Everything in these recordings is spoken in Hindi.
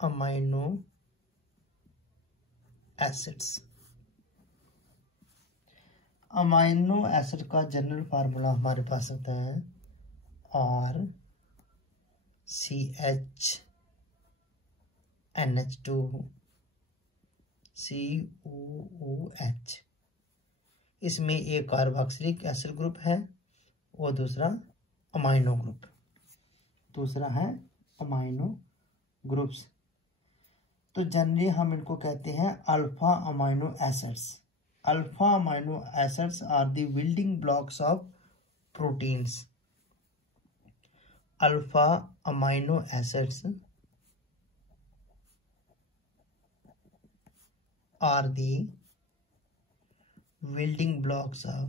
Amino acids. अमाइनो एसिड का जनरल फार्मूला हमारे पास होता है RCHNH2COOH। इसमें एक कार्बोक्सिलिक एसिड ग्रुप है और दूसरा अमाइनो ग्रुप, दूसरा है अमाइनो ग्रुप्स। तो जनरली हम इनको कहते हैं alpha amino acids. Alpha amino acids are the building blocks of proteins. Alpha amino acids are the building blocks of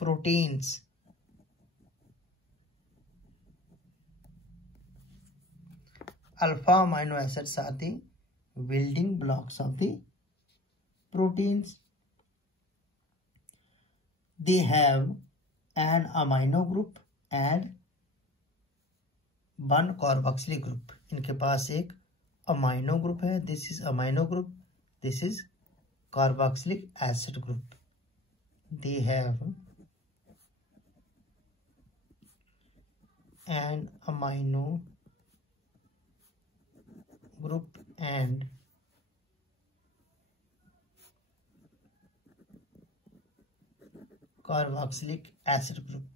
proteins. Alpha amino acids are the building blocks of the proteins. They have an amino group and one carboxylic group. इनके पास एक अमाइनो ग्रुप है, this is amino group, this is carboxylic acid group. They have an amino group and carboxylic acid group.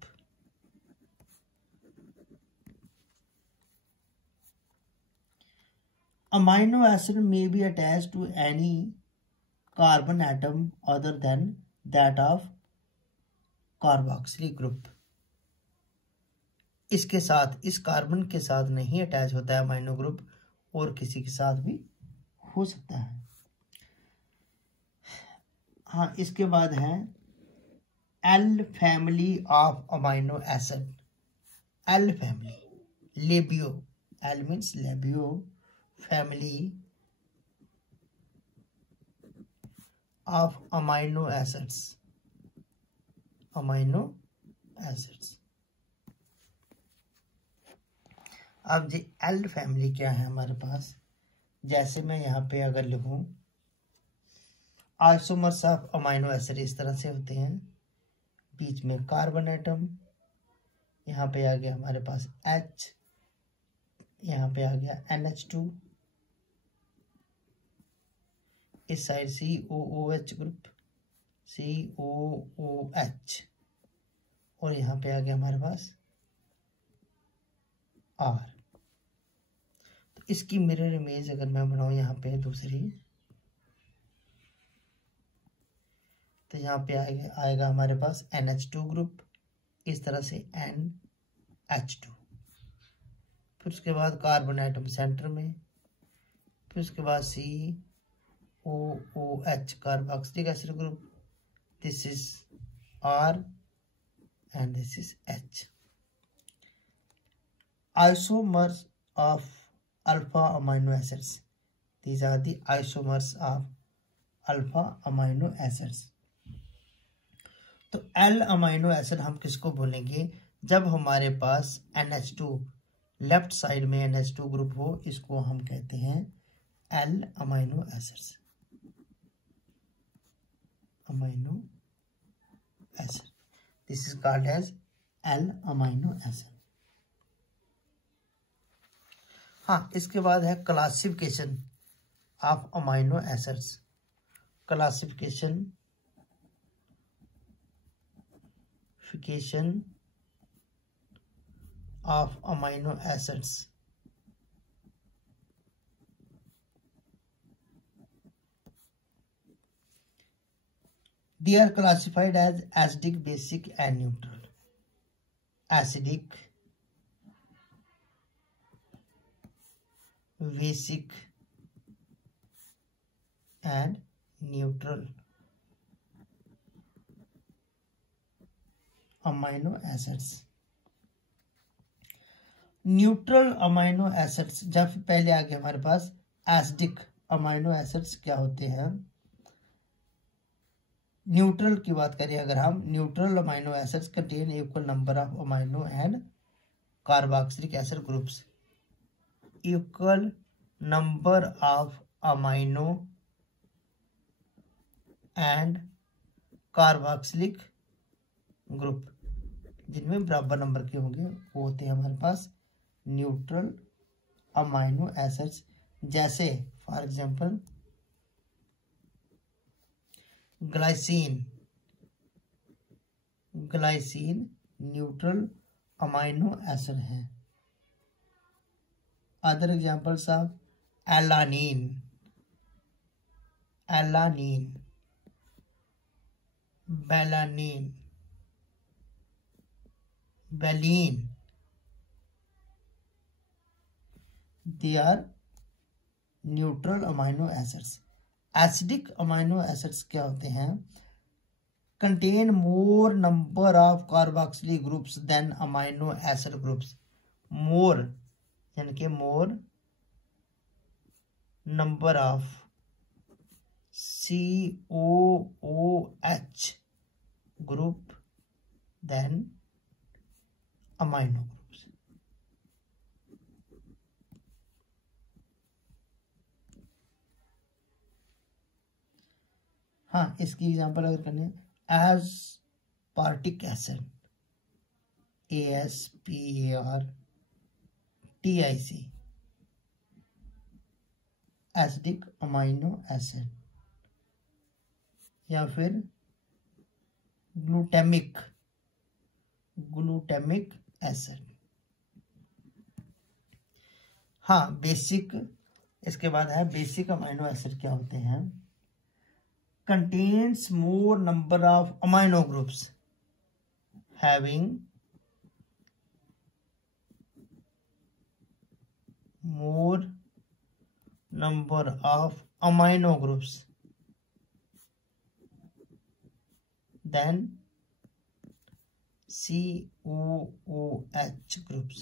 Amino acid may be attached to any carbon atom other than that of carboxylic group। इसके साथ, इस कार्बन के साथ नहीं अटैच होता है अमाइनो ग्रुप, और किसी के साथ भी हो सकता है। हाँ, इसके बाद है L family of amino acid. L family, labio, L means labio family of amino acids। Amino acids. अब जी एल फैमिली क्या है हमारे पास, जैसे मैं यहाँ पे अगर लिखूं आइसोमर्स ऑफ अमाइनो एसिड इस तरह से होते हैं, बीच में कार्बन एटम, यहाँ पे आ गया हमारे पास H, यहाँ पे आ गया NH2, इस साइड COOH ग्रुप, COOH, और यहाँ पे आ गया हमारे पास R। तो इसकी मिरर इमेज अगर मैं बनाऊं यहाँ पे दूसरी, तो यहाँ पे आएगा हमारे पास NH2 ग्रुप, इस तरह से NH2, फिर उसके बाद कार्बन एटम सेंटर में, फिर उसके बाद COOH carboxylic acid group, this is R and this is H। Isomers of alpha amino acids, these are the isomers of alpha amino acids। तो L अमाइनो एसिड हम किसको बोलेंगे, जब हमारे पास NH2 लेफ्ट साइड में NH2 ग्रुप हो, इसको हम कहते हैं L amino acids. Amino acid, this is called as L amino acid. हाँ, इसके बाद है classification of amino acids. Classification of amino acids। They are classified as acidic, basic and neutral। Acidic, basic and neutral amino acids। Neutral amino acids, जब पहले आ गया हमारे पास एसिडिक अमाइनो एसिड्स क्या होते हैं, न्यूट्रल की बात करें अगर हम, neutral amino acids contain equal number of amino and carboxylic acid groups, equal number of amino and carboxylic group, जिनमें बराबर नंबर के होंगे वो होते हैं हमारे पास न्यूट्रल अमाइनो एसिड्स। जैसे for example glycine, glycine neutral amino acid है। Other examples of alanine, alanine, valine, valine, they are neutral amino acids. Acidic amino acids क्या होते हैं? Contain more number of carboxylic groups then amino acid groups. More यानी कि more number of COOH group than amino groups. हाँ, इसकी एग्जांपल अगर करने, aspartic acid, ASPARTIC, acidic amino acid, या फिर ग्लूटामिक, ग्लूटामिक एसिड। हाँ, बेसिक, इसके बाद है बेसिक अमाइनो एसिड क्या होते हैं? contains more number of amino groups having more number of amino groups than COOH groups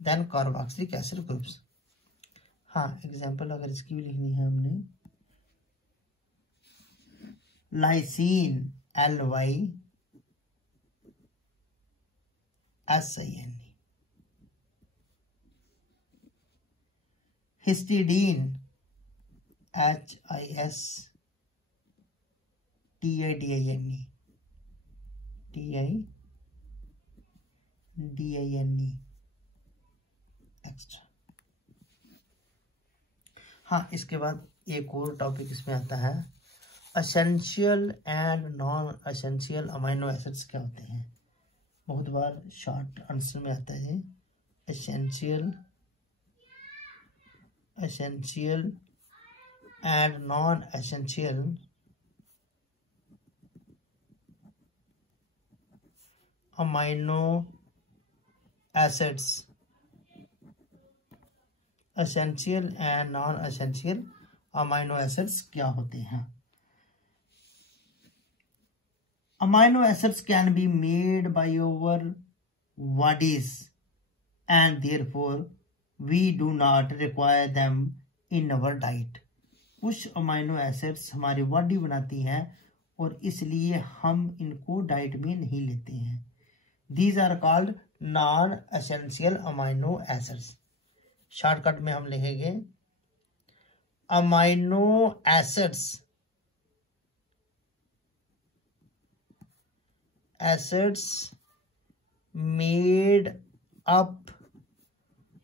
than carboxylic acid groups। हाँ, एग्जाम्पल अगर इसकी भी लिखनी है हमने, lysine, LYSIN, histidine, HISTIDINE extra. हाँ, इसके बाद एक और टॉपिक इसमें आता है, essential and non essential amino acids क्या होते हैं? बहुत बार शॉर्ट आंसर में आता है essential, essential and non essential amino acids, essential and non essential amino acids क्या होते हैं? Amino acids can be made by our bodies and therefore we do not require them in our diet। कुछ अमाइनो एसिड्स हमारी बॉडी बनाती है और इसलिए हम इनको डाइट में नहीं लेते हैं। These are called non essential amino acids। Shortcut में हम लिखेंगे amino acids, acids made up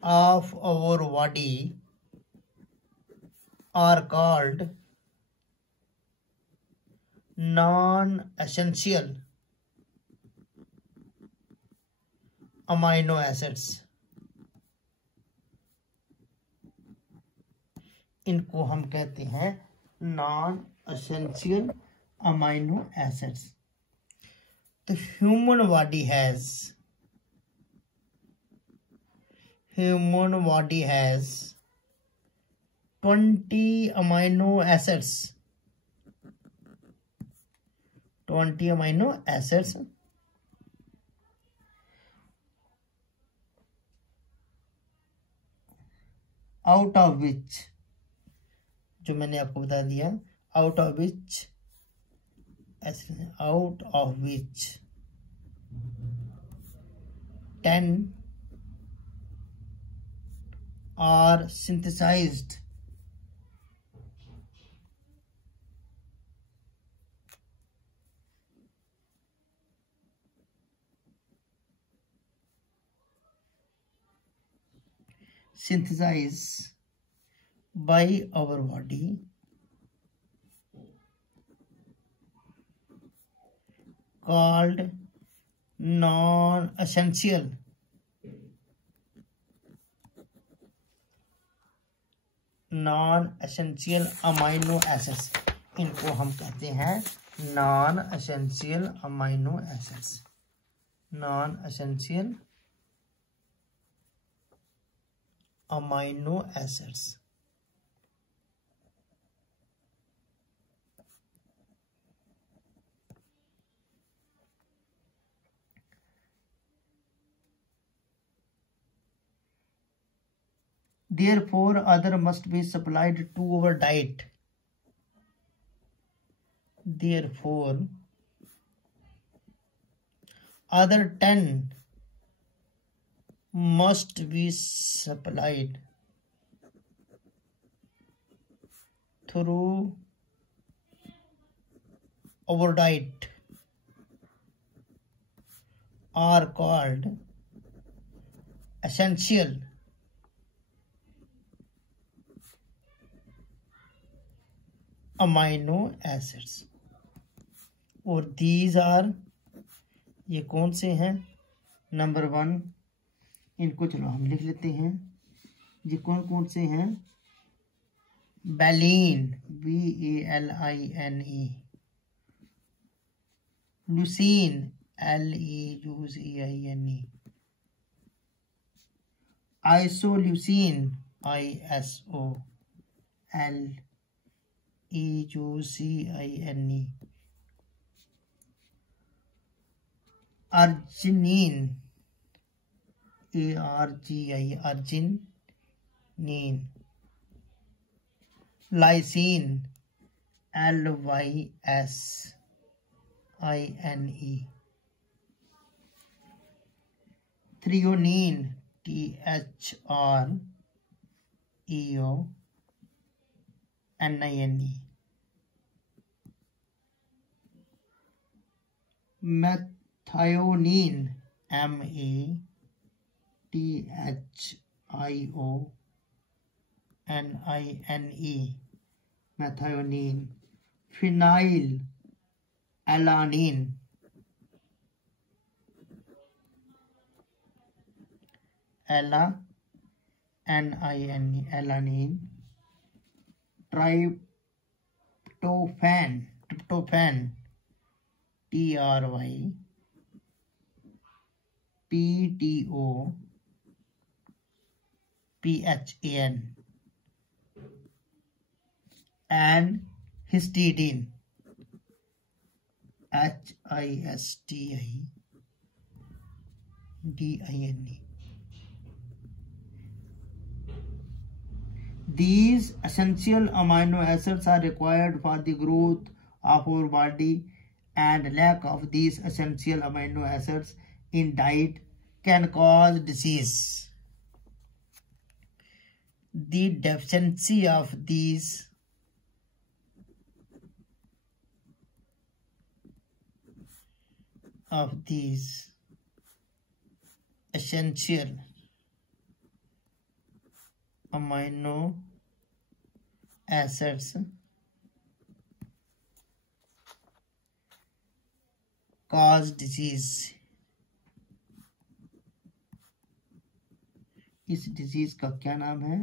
of our body are called non-essential amino acids। इनको हम कहते हैं non-essential amino acids। The human body has 20 amino acids, 20 amino acids out of which, जो मैंने आपको बता दिया, out of which out of which 10 are synthesized by our body called non-essential amino acids. इनको हम कहते हैं non essential amino acids. Non essential amino acids. Therefore, other must be supplied to our diet. Therefore, other 10 must be supplied through our diet are called essential amino acids. और दीज आर, ये कौन से हैं? नंबर 1, इनको चलो हम लिख लेते हैं। ये कौन कौन से हैं? Valine, BALINE, leucine, LEUCINE, isoleucine, ISOLEUCINE, arginine, ARGI, arginine, lysine, LYSINE, threonine, THREONINE, methionine, METHIONINE, methionine, phenylalanine, NINE, alanine, tryptophan, TRYPTOPHAN, and histidine, HISTIDINE. These essential amino acids are required for the growth of our body, and lack of these essential amino acids in diet can cause disease. The deficiency of these essential amino acids cause disease. इस डिजीज का क्या नाम है?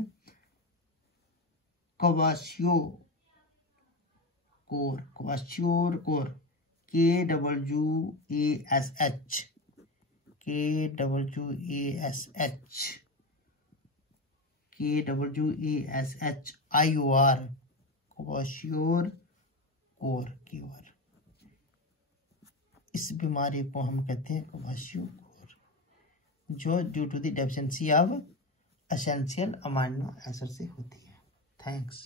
Kwashiorkor, kwashiorkor, KWASH, KWASHIOR, kwashiorkor क्योर। इस बीमारी को हम कहते हैं क्वाशियोकोर, जो due to the deficiency of essential amino acid से होती है। थैंक्स।